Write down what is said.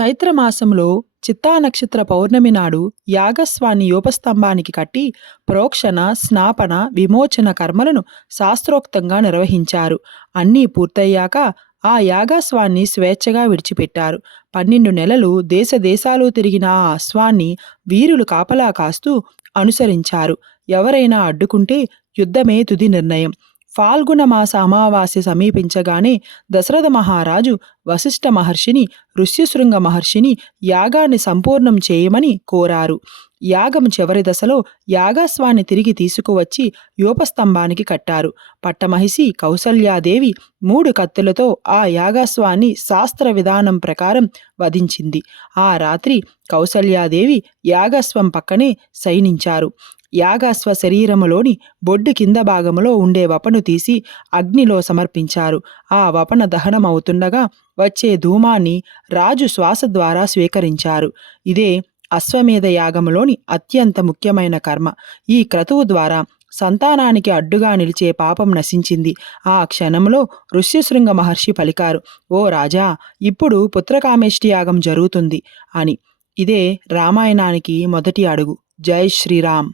చైత్రమాసంలో చిత్తా నక్షత్ర పౌర్ణమి నాడు యాగస్వాన్ని యోపస్తంభానికి కట్టి ప్రోక్షణ స్నాపన విమోచన కర్మలను శాస్త్రోక్తంగా నిర్వహించారు. అన్నీ పూర్తయ్యాక ఆ యాగాస్వాన్ని స్వేచ్ఛగా విడిచిపెట్టారు. పన్నెండు నెలలు దేశదేశాలు తిరిగిన ఆ అశ్వాన్ని వీరులు కాపలా కాస్తూ అనుసరించారు. ఎవరైనా అడ్డుకుంటే యుద్ధమే తుది నిర్ణయం. ఫాల్గుణ మాస అమావాస్య సమీపించగానే దశరథ మహారాజు వశిష్ఠ మహర్షిని ఋష్యశృంగ మహర్షిని యాగాన్ని సంపూర్ణం చేయమని కోరారు. యాగం చివరి దశలో యాగాస్వాన్ని తిరిగి తీసుకువచ్చి యోపస్తంభానికి కట్టారు. పట్టమహిషి కౌసల్యాదేవి మూడు కత్తులతో ఆ యాగాస్వాన్ని శాస్త్ర విధానం ప్రకారం వధించింది. ఆ రాత్రి కౌసల్యాదేవి యాగస్వం పక్కనే శయనించారు. యాగాశ్వ శరీరములోని బొడ్డు కింద భాగములో ఉండే వపను తీసి అగ్నిలో సమర్పించారు. ఆ వపన దహనమవుతుండగా వచ్చే ధూమాన్ని రాజు శ్వాస ద్వారా స్వీకరించారు. ఇదే అశ్వమేధ యాగములోని అత్యంత ముఖ్యమైన కర్మ. ఈ క్రతువు ద్వారా సంతానానికి అడ్డుగా నిలిచే పాపం నశించింది. ఆ క్షణంలో ఋష్యశృంగ మహర్షి పలికారు ఓ రాజా ఇప్పుడు పుత్రకామేష్టి యాగం జరుగుతుంది అని. ఇదే రామాయణానికి మొదటి అడుగు. జై శ్రీరామ్.